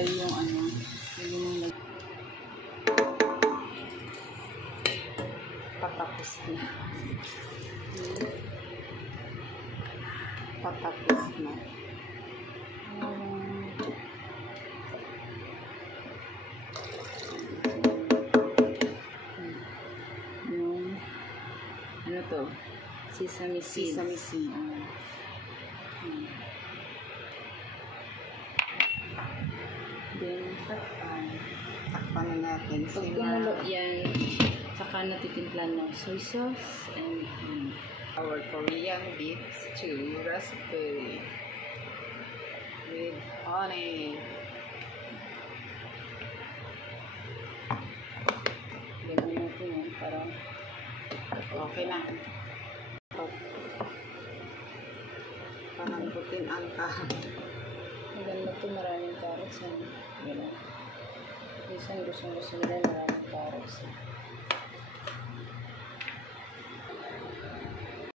dry yung ano. Yung patapos na. Patapos na. Yung ano to? Sesame seeds. Sesame seeds. Then, takpan na natin. Pag kumulo yan, saka natitimplan ng soy sauce and our Korean beef stew recipe with honey. Ganyan natin yan para okay na. Palambutin ang kahit. Maganda ito, maraming carrots. Gano'n. Minsan gusto nila maraming carrots.